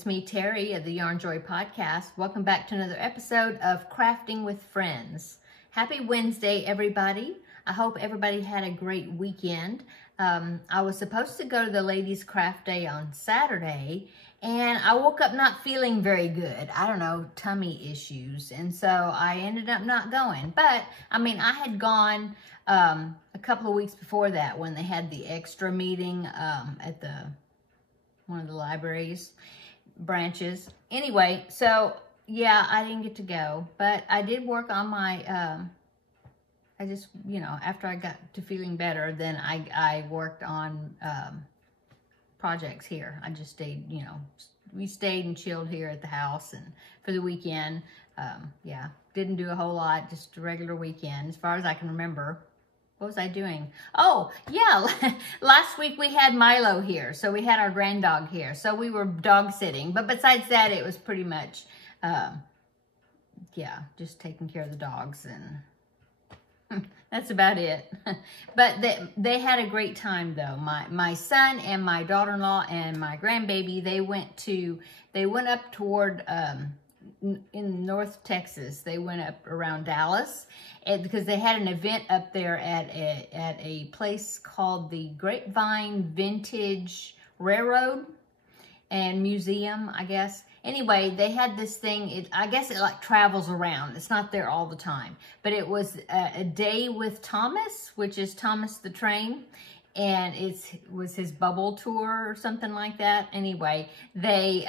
It's me, Terry, of the Yarnjoy podcast. Welcome back to another episode of Crafting with Friends. Happy Wednesday, everybody. I hope everybody had a great weekend. I was supposed to go to the Ladies' Craft Day on Saturday, and I woke up not feeling very good. I don't know, tummy issues, and so I ended up not going. But, I mean, I had gone a couple of weeks before that when they had the extra meeting at one of the libraries branches. Anyway, so yeah, I didn't get to go, but I did work on my, I just, after I got to feeling better, then I worked on projects here. I just stayed, we stayed and chilled here at the house and for the weekend. Yeah, didn't do a whole lot, just a regular weekend as far as I can remember. What was I doing? Oh, yeah, last week we had Milo here, so we had our grand dog here, so we were dog sitting, but besides that, it was pretty much, yeah, just taking care of the dogs, and that's about it. But they had a great time, though. My son and my daughter-in-law and my grandbaby, they went up toward, in North Texas. They went up around Dallas because they had an event up there at a place called the Grapevine Vintage Railroad and Museum, I guess. Anyway, they had this thing, I guess it like travels around. It's not there all the time. But it was a day with Thomas, which is Thomas the Train. And it was his bubble tour or something like that. Anyway, they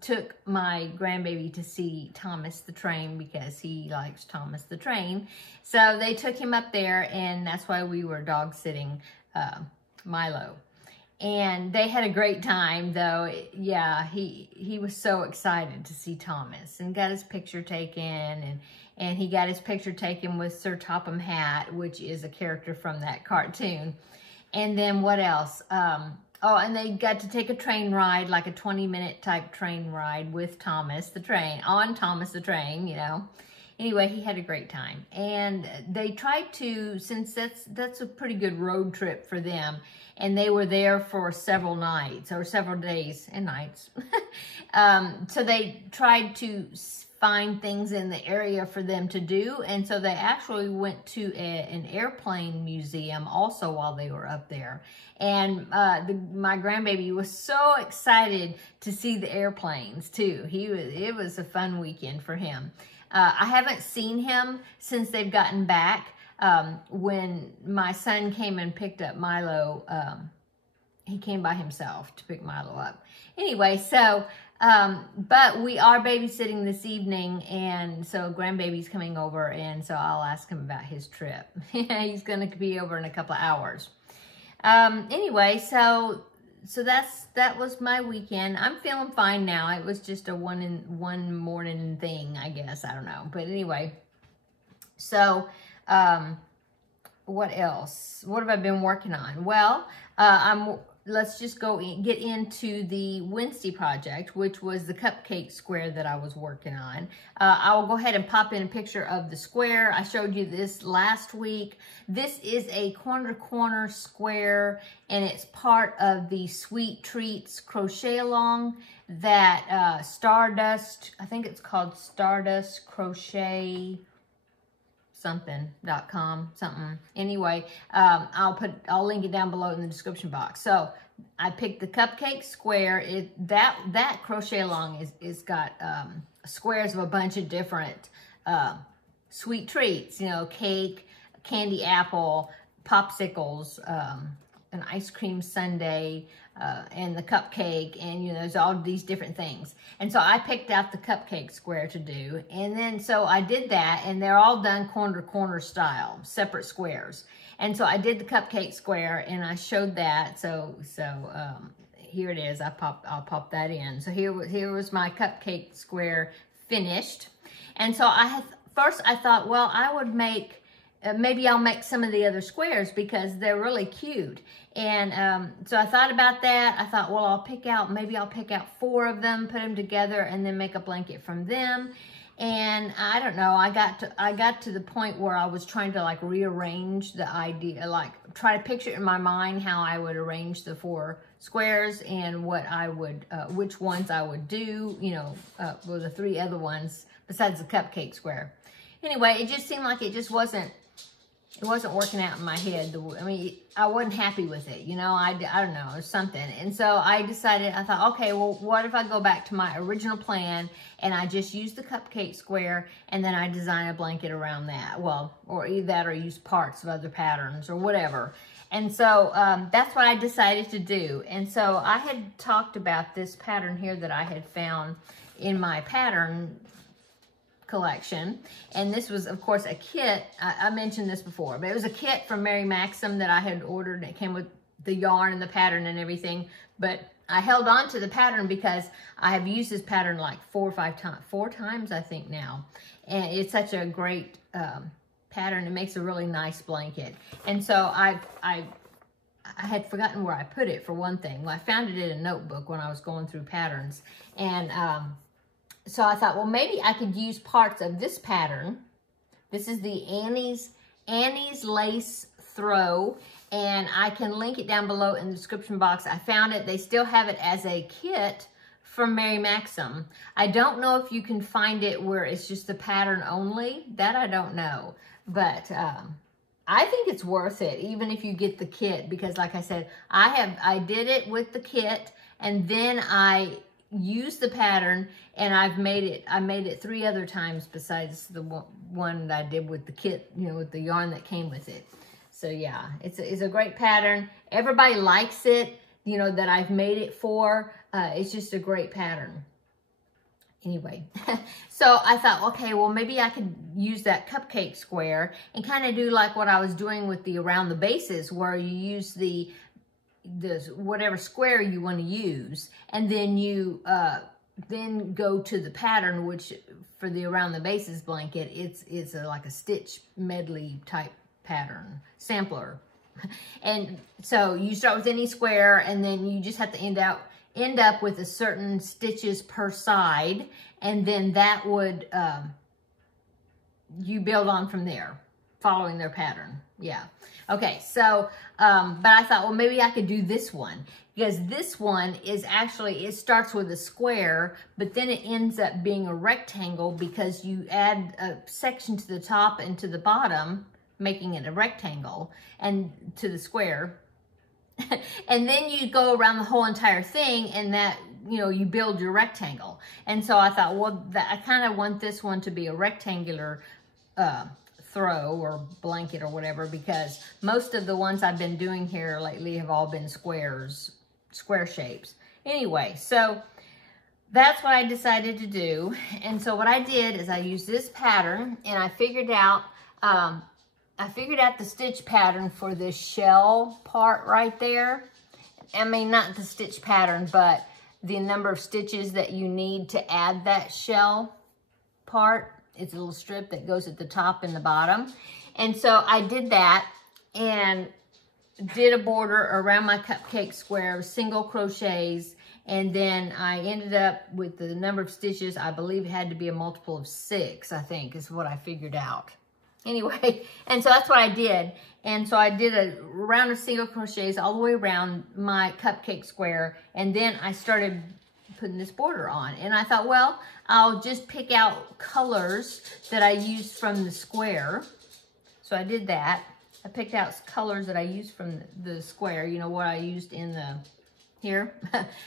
took my grandbaby to see Thomas the Train because he likes Thomas the Train. So they took him up there, and that's why we were dog sitting Milo. And they had a great time, though. Yeah, he was so excited to see Thomas and got his picture taken. And he got his picture taken with Sir Topham Hatt, which is a character from that cartoon. And then what else? Oh, and they got to take a train ride, like a 20-minute type train ride with Thomas the Train, on Thomas the Train, Anyway, he had a great time. And they tried to, since that's a pretty good road trip for them, and they were there for several nights, or several days and nights. So they tried to find things in the area for them to do, and so they actually went to an airplane museum also while they were up there. And my grandbaby was so excited to see the airplanes too. It was a fun weekend for him. I haven't seen him since they've gotten back. When my son came and picked up Milo, he came by himself to pick Milo up. Anyway, so but we are babysitting this evening, and so grandbaby's coming over, and so I'll ask him about his trip. He's going to be over in a couple of hours. Anyway, so that was my weekend. I'm feeling fine now. It was just a one morning thing, I guess. I don't know. But anyway, so what else? What have I been working on? Well, let's just get into the Wednesday project, which was the cupcake square that I was working on. I will go ahead and pop in a picture of the square. I showed you this last week. This is a corner square, and it's part of the Sweet Treats crochet along that Stardust, I think it's called Stardust Crochet something.com, something. Anyway, I'll link it down below in the description box. So I picked the cupcake square. That crochet along is got squares of a bunch of different sweet treats, cake, candy apple, popsicles, an ice cream sundae, and the cupcake, and there's all these different things. And so I picked out the cupcake square to do, and then so I did that, and they're all done corner to corner style, separate squares. And so I did the cupcake square, and I showed that. So here it is. I'll pop that in. So here was my cupcake square finished. And so first I thought, well, I would make. Maybe I'll make some of the other squares because they're really cute. And so I thought about that. I thought, well, maybe I'll pick out 4 of them, put them together, and then make a blanket from them. And I don't know, I got to the point where I was trying to like rearrange the idea, like try to picture in my mind how I would arrange the 4 squares and what I would, which ones I would do, you know, well, the 3 other ones besides the cupcake square. Anyway, it just seemed like it just wasn't working out in my head. I mean, I wasn't happy with it, you know, I don't know, or something. And so I decided, I thought, okay, well, what if I go back to my original plan and I just use the cupcake square and then I design a blanket around that? Well, or either that or use parts of other patterns or whatever. And so that's what I decided to do. And so I had talked about this pattern here that I had found in my pattern collection, and this was of course a kit. I mentioned this before, but it was a kit from Mary Maxim that I had ordered. It came with the yarn and the pattern and everything, but I held on to the pattern because I have used this pattern like 4 times I think now, and it's such a great pattern. It makes a really nice blanket. And so I had forgotten where I put it, for one thing. Well, I found it in a notebook when I was going through patterns, and so I thought, well, maybe I could use parts of this pattern. This is the Annie's Lace Throw, and I can link it down below in the description box. I found it. They still have it as a kit from Mary Maxim. I don't know if you can find it where it's just the pattern only. That I don't know. But I think it's worth it, even if you get the kit, because like I said, I did it with the kit, and then I used the pattern, and I made it 3 other times besides the one that I did with the kit, you know, with the yarn that came with it. So yeah, it's a great pattern. Everybody likes it, you know, that I've made it for. It's just a great pattern. Anyway, so I thought, okay, well, maybe I could use that cupcake square and kind of do like what I was doing with the around the bases, where you use the whatever square you want to use, and then you then go to the pattern, which for the around the bases blanket, it's like a stitch medley type pattern sampler. And so you start with any square, and then you just have to end up with a certain stitches per side, and then that would you build on from there, following their pattern. Yeah. Okay, so, but I thought, well, maybe I could do this one, because this one is actually, it starts with a square, but then it ends up being a rectangle because you add a section to the top and to the bottom, making it a rectangle, and to the square. And then you go around the whole entire thing, and that, you know, you build your rectangle. And so I thought, well, I kind of want this one to be a rectangular throw or blanket or whatever, because most of the ones I've been doing here lately have all been square shapes. Anyway, so that's what I decided to do. And so what I did is I used this pattern, and I figured out the stitch pattern for this shell part right there. I mean, not the stitch pattern, but the number of stitches that you need to add that shell part. It's a little strip that goes at the top and the bottom. And so I did that and did a border around my cupcake square, single crochets, and then I ended up with the number of stitches. I believe it had to be a multiple of 6, I think, is what I figured out. Anyway, and so that's what I did. And so I did a round of single crochets all the way around my cupcake square, and then I started putting this border on. And I thought, well, I'll just pick out colors that I used from the square. So I did that. I picked out colors that I used from the square, you know, what I used in the here.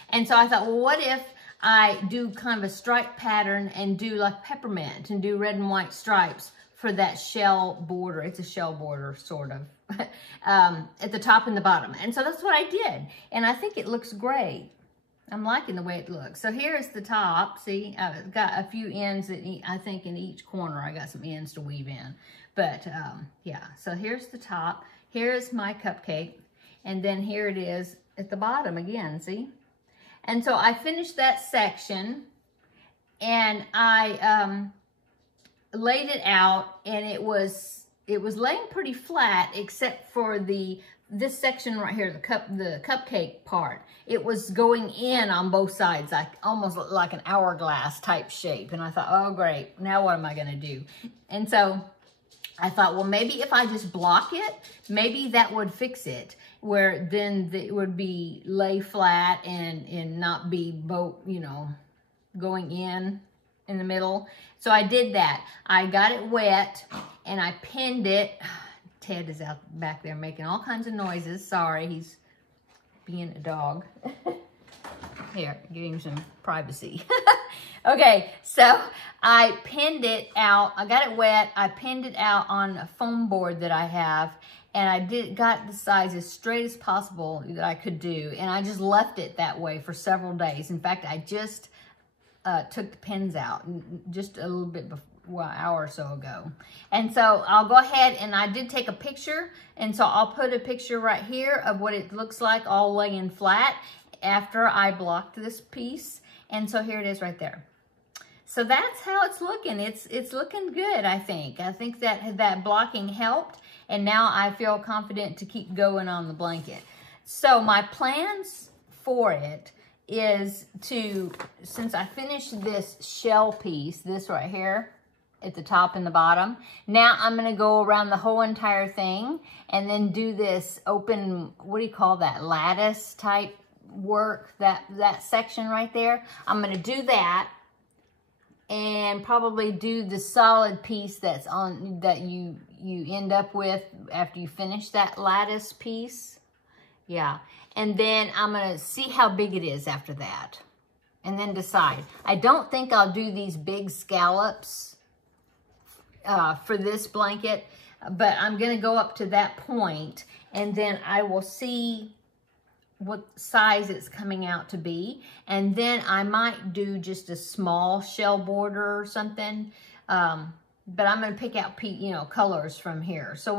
And so I thought, well, what if I do kind of a stripe pattern and do like peppermint and do red and white stripes for that shell border. It's a shell border, sort of, at the top and the bottom. And so that's what I did. And I think it looks great. I'm liking the way it looks. So here's the top. See, I've got a few ends that I think in each corner I got some ends to weave in. But yeah, so here's the top. Here's my cupcake. And then here it is at the bottom again, see? And so I finished that section, and I laid it out, and it was laying pretty flat except for this section right here, the cupcake part. It was going in on both sides, like almost like an hourglass type shape. And I thought, oh great, now what am I gonna do? And so I thought, well, maybe if I just block it, maybe that would fix it. where then it would be lay flat and not be going in the middle. So I did that. I got it wet and I pinned it. Ted is out back there making all kinds of noises. Sorry, he's being a dog. Here, give him some privacy. Okay, so I pinned it out. I got it wet. I pinned it out on a foam board that I have, and I got the size as straight as possible that I could do, and I just left it that way for several days. In fact, I just took the pins out just a little bit before, well, an hour or so ago. And so I'll go ahead, and I did take a picture, and so I'll put a picture right here of what it looks like all laying flat after I blocked this piece. And so here it is right there. So that's how it's looking. It's looking good, I think. I think that blocking helped, and now I feel confident to keep going on the blanket. So my plans for it is to, since I finished this shell piece, this right here at the top and the bottom, now I'm gonna go around the whole entire thing and then do this open, what do you call that, lattice type work, that section right there. I'm gonna do that and probably do the solid piece that's on, that you end up with after you finish that lattice piece. Yeah, and then I'm gonna see how big it is after that and then decide. I don't think I'll do these big scallops for this blanket, but I'm gonna go up to that point and then I will see what size it's coming out to be, and then I might do just a small shell border or something, but I'm going to pick out colors from here. So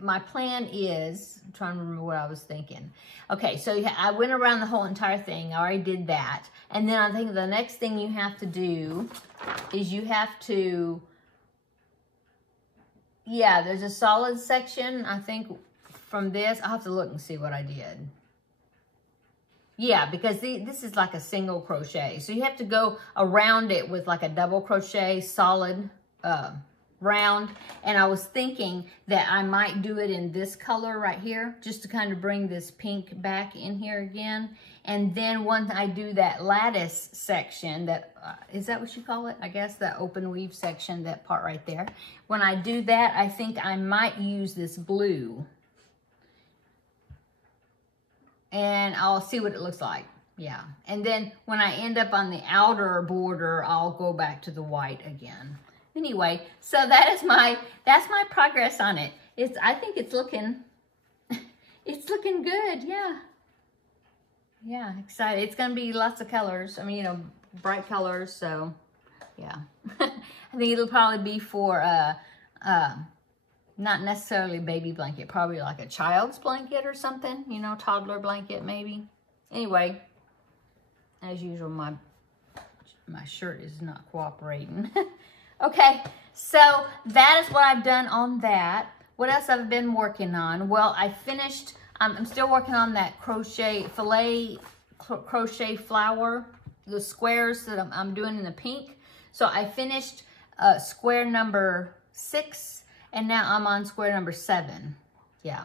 my plan is, I'm trying to remember what I was thinking. Okay, so I went around the whole entire thing. I already did that, and then I think the next thing you have to do is you have to, yeah, there's a solid section, I think, from this. I'll have to look and see what I did. Yeah, because this is like a single crochet. So you have to go around it with like a double crochet solid round. And I was thinking that I might do it in this color right here, just to kind of bring this pink back in here again. And then once I do that lattice section, that is that what you call it? I guess that open weave section, that part right there. When I do that, I think I might use this blue. And I'll see what it looks like. Yeah. And then when I end up on the outer border, I'll go back to the white again. Anyway, so that's my progress on it. I think it's looking looking good. Yeah. Yeah, excited. It's going to be lots of colors. I mean, bright colors, so yeah. I think it'll probably be for not necessarily a baby blanket, probably like a child's blanket or something, toddler blanket maybe. Anyway, as usual, my shirt is not cooperating. Okay, so that is what I've done on that. What else I've been working on? Well, I finished, I'm still working on that crochet flower, the squares that I'm doing in the pink. So I finished square number 6. And now I'm on square number 7. Yeah.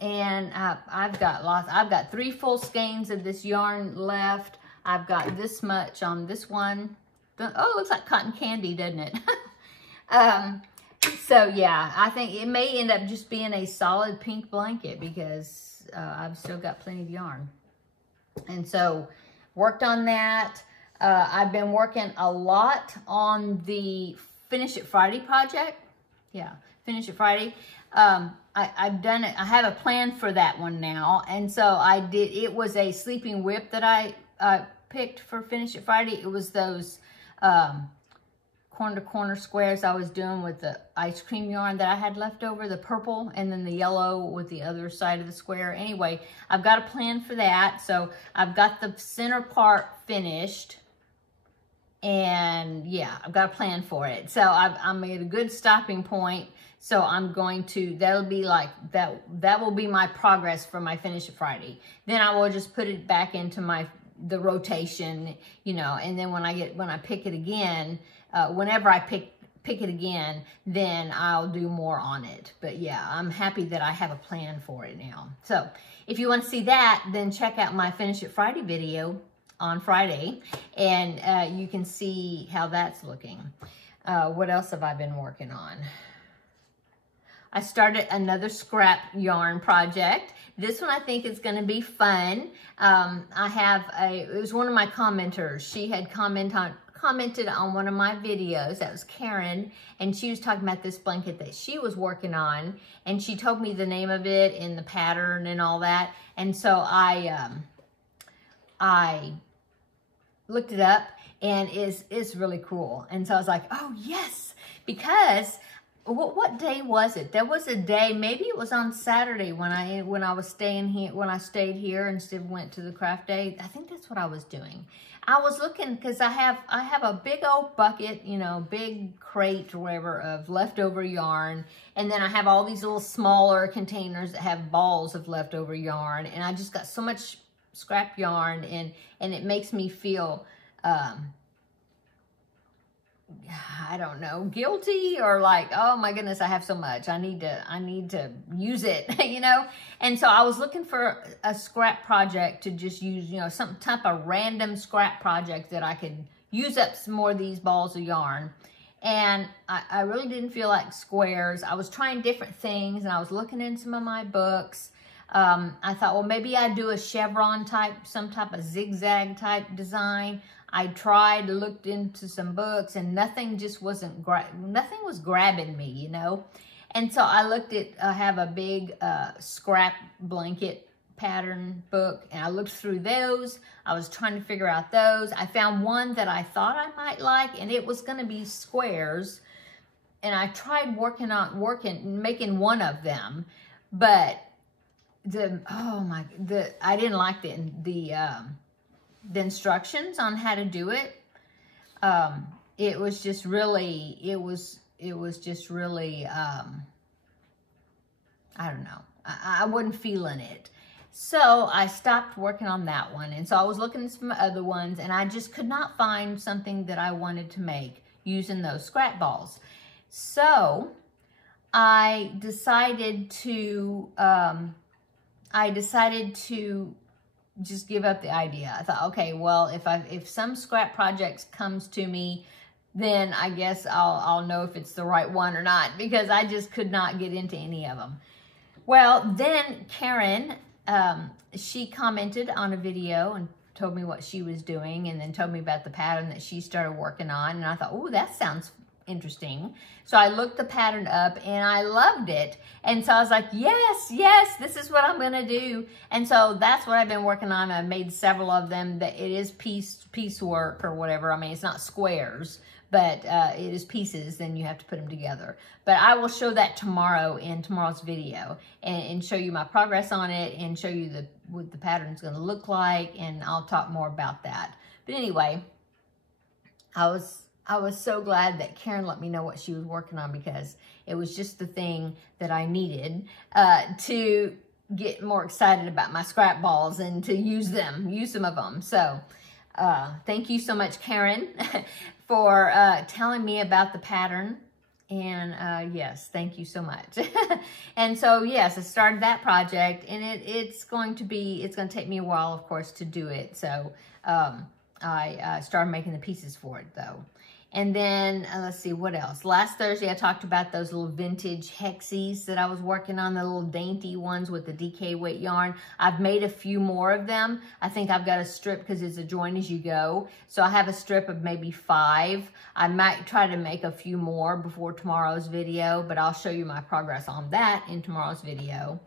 And I've got lots. I've got 3 full skeins of this yarn left. I've got this much on this one. Oh, it looks like cotton candy, doesn't it? So yeah, I think it may end up just being a solid pink blanket because I've still got plenty of yarn. And so worked on that. I've been working a lot on the Finish It Friday project. Yeah, Finish It Friday. I've done it. I have a plan for that one now. And so I did, it was a sleeping whip that I picked for Finish It Friday. It was those corner to corner squares I was doing with the ice cream yarn that I had left over, the purple and then the yellow with the other side of the square. Anyway, I've got a plan for that. So I've got the center part finished. And yeah, I've got a plan for it. So I'm at a good stopping point. So I'm going to, that'll be like, that will be my progress for my Finish It Friday. Then I will just put it back into the rotation, and then when I pick it again, whenever I pick pick it again, then I'll do more on it. But yeah, I'm happy that I have a plan for it now. So if you want to see that, then check out my Finish It Friday video on Friday, and you can see how that's looking. What else have I been working on? I started another scrap yarn project. This one I think is going to be fun. It was one of my commenters. She had commented on one of my videos. That was Karen, and she was talking about this blanket that she was working on, and she told me the name of it and the pattern and all that. And so I looked it up, and it's really cool. And so I was like, oh yes, because what day was it? There was a day, maybe it was on Saturday when I was staying here, when I stayed here instead of went to the craft day. I think that's what I was doing. I was looking, because I have a big old bucket, you know, big crate or whatever of leftover yarn, and then I have all these little smaller containers that have balls of leftover yarn, and I just got so much scrap yarn, and it makes me feel I don't know, guilty, or like, oh my goodness, I have so much. I need to use it, you know? And so I was looking for a scrap project to just use, you know, some type of random scrap project that I could use up some more of these balls of yarn. And I really didn't feel like squares. I was trying different things, and I was looking in some of my books. I thought, well, maybe I'd do a chevron type, some type of zigzag type design. I tried, looked into some books, and nothing just wasn't, nothing was grabbing me, you know? And so I looked at, I have a big scrap blanket pattern book, and I looked through those. I was trying to figure out those. I found one that I thought I might like, and it was gonna be squares. And I tried making one of them, but I didn't like the instructions on how to do it. It was just really, I don't know. I wasn't feeling it. So I stopped working on that one. And so I was looking at some other ones, and I just could not find something that I wanted to make using those scrap balls. So I decided to just give up the idea. I thought, okay, well, if some scrap projects comes to me, then I guess I'll know if it's the right one or not, because I just could not get into any of them. Well, then Karen, she commented on a video and told me what she was doing, and then told me about the pattern that she started working on, and I thought, oh, that sounds interesting. So I looked the pattern up, and I loved it. And so I was like, yes, this is what I'm gonna do. And so that's what I've been working on. I've made several of them. That it is piece work or whatever. I mean, it's not squares, but it is pieces. Then you have to put them together. But I will show that tomorrow in tomorrow's video, and show you my progress on it, and show you what the pattern's gonna look like, and I'll talk more about that. But anyway, I was so glad that Karen let me know what she was working on, because it was just the thing that I needed to get more excited about my scrap balls and to use some of them. So thank you so much, Karen, for telling me about the pattern. And yes, thank you so much. And so yes, I started that project, and it's going to take me a while, of course, to do it. So I started making the pieces for it, though. And then, let's see, what else? Last Thursday, I talked about those little vintage hexies that I was working on, the little dainty ones with the DK weight yarn. I've made a few more of them. I think I've got a strip, because it's a join as you go. So I have a strip of maybe 5. I might try to make a few more before tomorrow's video, but I'll show you my progress on that in tomorrow's video.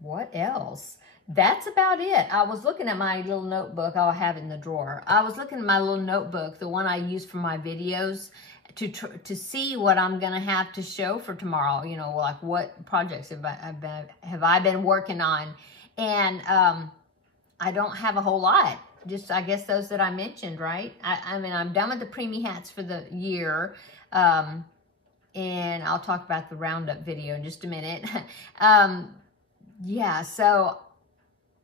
What else? That's about it. I was looking at my little notebook. I'll have it in the drawer. I was looking at my little notebook, the one I use for my videos, to see what I'm going to have to show for tomorrow. You know, like what projects have I been working on. And I don't have a whole lot. Just, I guess, those that I mentioned, right? I mean, I'm done with the preemie hats for the year. And I'll talk about the roundup video in just a minute. Yeah, so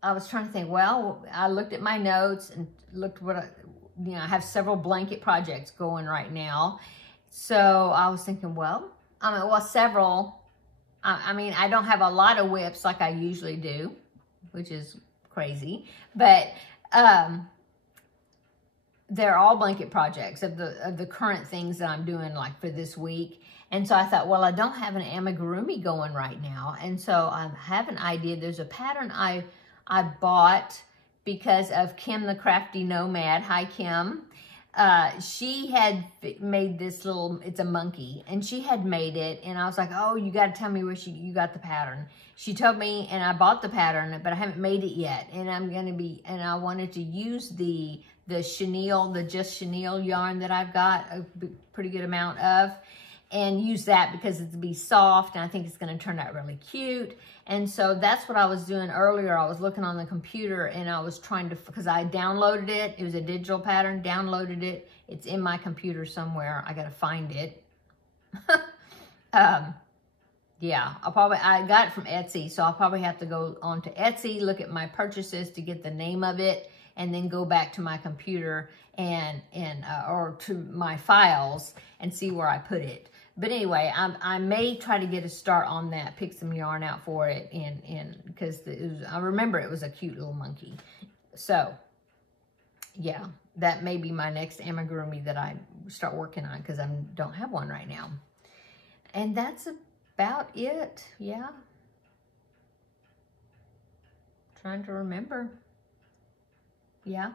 I was trying to think, well, I looked at my notes and looked I have several blanket projects going right now. So I was thinking, well, several. I mean, I don't have a lot of whips like I usually do, which is crazy, but they're all blanket projects of the current things that I'm doing like for this week. And so I thought, well, I don't have an amigurumi going right now. And so I have an idea. There's a pattern I bought because of Kim the Crafty Nomad. Hi, Kim. She had made this little, it's a monkey, and she had made it. And I was like, oh, you got to tell me where you got the pattern. She told me, and I bought the pattern, but I haven't made it yet. And I wanted to use the chenille, the just chenille yarn that I've got a pretty good amount of, and use that because it'll be soft, and I think it's going to turn out really cute. And so that's what I was doing earlier. I was looking on the computer, and I was trying to, because I downloaded it. It was a digital pattern, downloaded it. It's in my computer somewhere. I got to find it. Yeah, I got it from Etsy, so I'll probably have to go onto Etsy, look at my purchases to get the name of it, and then go back to my computer or to my files and see where I put it. But anyway, I may try to get a start on that, pick some yarn out for it, because I remember it was a cute little monkey. So, yeah, that may be my next amigurumi that I start working on, because I don't have one right now. And that's about it, yeah. Trying to remember. Yeah.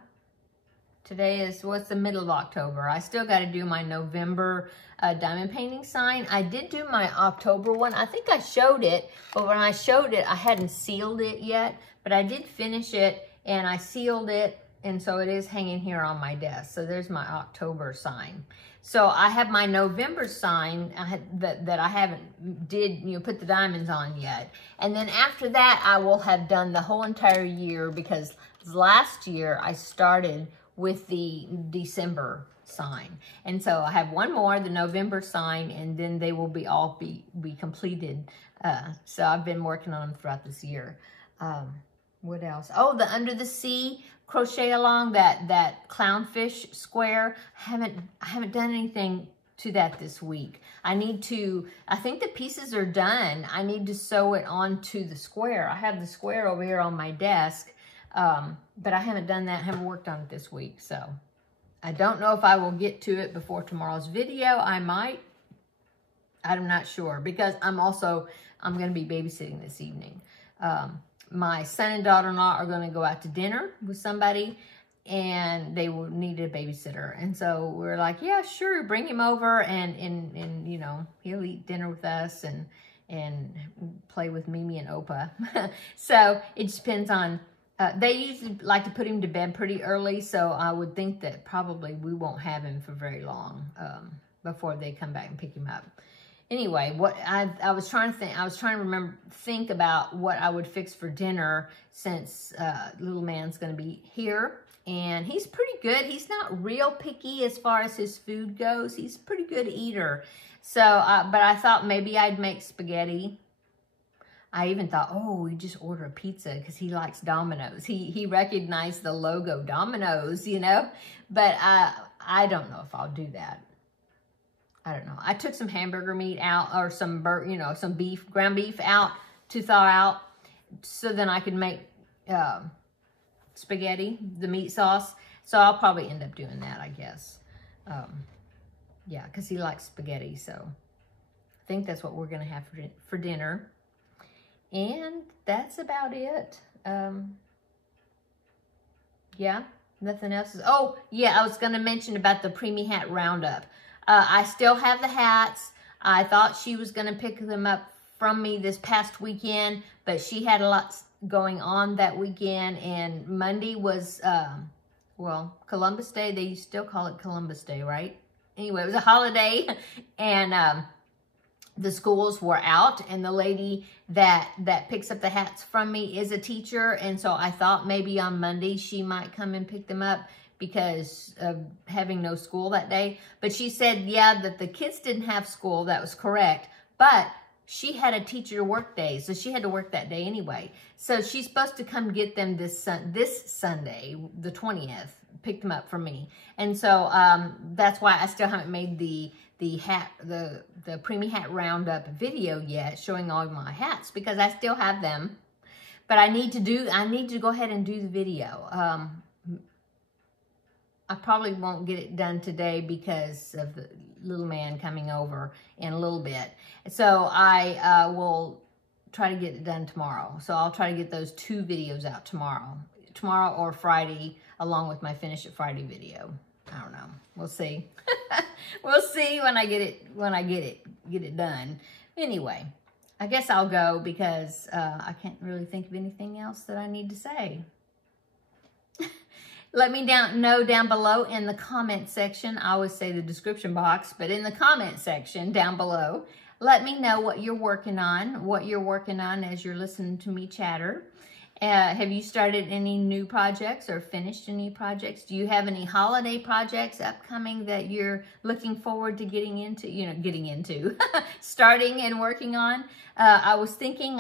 Today is, what's the middle of October? I still got to do my November diamond painting sign. I did do my October one. I think I showed it, but when I showed it, I hadn't sealed it yet. But I did finish it, and I sealed it, and so it is hanging here on my desk. So there's my October sign. So I have my November sign that I haven't put the diamonds on yet. And then after that, I will have done the whole entire year, because last year I started with the December sign. And so I have one more, the November sign, and then they will be completed. So I've been working on them throughout this year. What else? Oh, the Under the Sea crochet along, that clownfish square. I haven't done anything to that this week. I think the pieces are done. I need to sew it onto the square. I have the square over here on my desk. But I haven't done that, haven't worked on it this week, so I don't know if I will get to it before tomorrow's video. I might. I'm not sure, because I'm going to be babysitting this evening. My son and daughter-in-law are going to go out to dinner with somebody, and they will need a babysitter. And so we're like, yeah, sure, bring him over, and he'll eat dinner with us and play with Mimi and Opa. So it just depends on. They usually like to put him to bed pretty early, so I would think that probably we won't have him for very long before they come back and pick him up. Anyway, what I was trying to think. I was trying to think about what I would fix for dinner, since little man's going to be here, and he's pretty good. He's not real picky as far as his food goes. He's a pretty good eater. So, but I thought maybe I'd make spaghetti. I even thought, oh, we just order a pizza, because he likes Domino's. He recognized the logo Domino's, But I don't know if I'll do that. I don't know. I took some hamburger meat out, or some beef, ground beef out to thaw out, so then I could make spaghetti, the meat sauce. So I'll probably end up doing that, I guess. Yeah, because he likes spaghetti. So I think that's what we're going to have for dinner. And that's about it. Yeah, nothing else. Oh, yeah, I was going to mention about the Preemie Hat Roundup. I still have the hats. I thought she was going to pick them up from me this past weekend, but she had a lot going on that weekend, and Monday was, Columbus Day. They still call it Columbus Day, right? Anyway, it was a holiday, and the schools were out, and the lady that picks up the hats from me is a teacher, and so I thought maybe on Monday she might come and pick them up because of having no school that day. But she said, yeah, that the kids didn't have school. That was correct, but she had a teacher work day, so she had to work that day anyway. So she's supposed to come get them this Sunday, the 20th, pick them up for me. And so that's why I still haven't made the the hat, the Preemie Hat Roundup video yet, showing all my hats, because I still have them. But I need to go ahead and do the video. I probably won't get it done today because of the little man coming over in a little bit. So I will try to get it done tomorrow. So I'll try to get those 2 videos out tomorrow or Friday, along with my Finish It Friday video. I don't know. We'll see. We'll see when I get it done. Anyway, I guess I'll go because I can't really think of anything else that I need to say. Let me know down below in the comment section. I always say the description box, but in the comment section down below, let me know what you're working on, as you're listening to me chatter. Have you started any new projects or finished any projects? Do you have any holiday projects upcoming that you're looking forward to getting into, starting and working on? I was thinking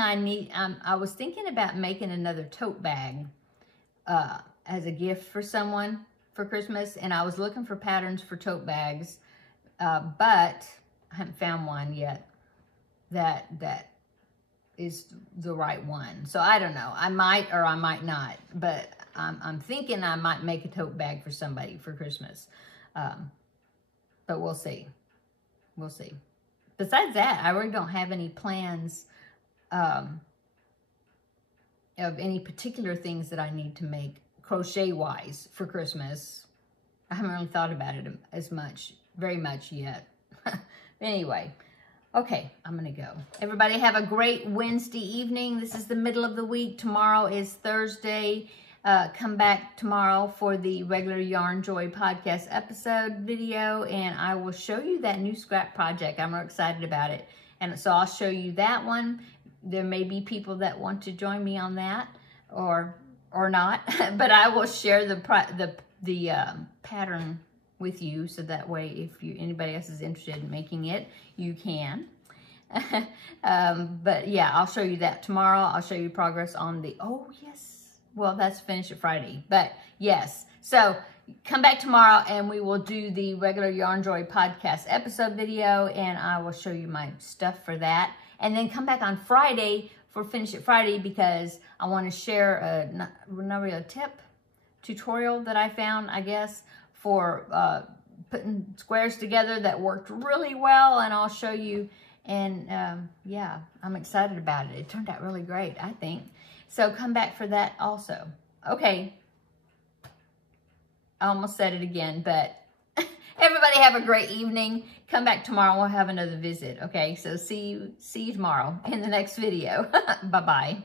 about making another tote bag as a gift for someone for Christmas, and I was looking for patterns for tote bags, but I haven't found one yet that is the right one. So I don't know. I might or I might not, but I'm thinking I might make a tote bag for somebody for Christmas. But we'll see. We'll see. Besides that, I really don't have any plans of any particular things that I need to make crochet-wise for Christmas. I haven't really thought about it very much yet. Anyway, okay, I'm going to go. Everybody have a great Wednesday evening. This is the middle of the week. Tomorrow is Thursday. Come back tomorrow for the regular Yarnjoy podcast episode video, and I will show you that new scrap project. I'm real excited about it. And so I'll show you that one. There may be people that want to join me on that, or not, but I will share the pattern with you, so that way if anybody else is interested in making it, you can. But yeah, I'll show you that tomorrow. I'll show you progress on well, that's Finish It Friday, but yes. So come back tomorrow and we will do the regular Yarnjoy podcast episode video, and I will show you my stuff for that. And then come back on Friday for Finish It Friday, because I want to share not really a tutorial that I found, I guess, for putting squares together that worked really well, and I'll show you. And yeah, I'm excited about it. It turned out really great, I think. So come back for that also. Okay. I almost said it again, but everybody have a great evening. Come back tomorrow. We'll have another visit. Okay, so see you tomorrow in the next video. Bye-bye.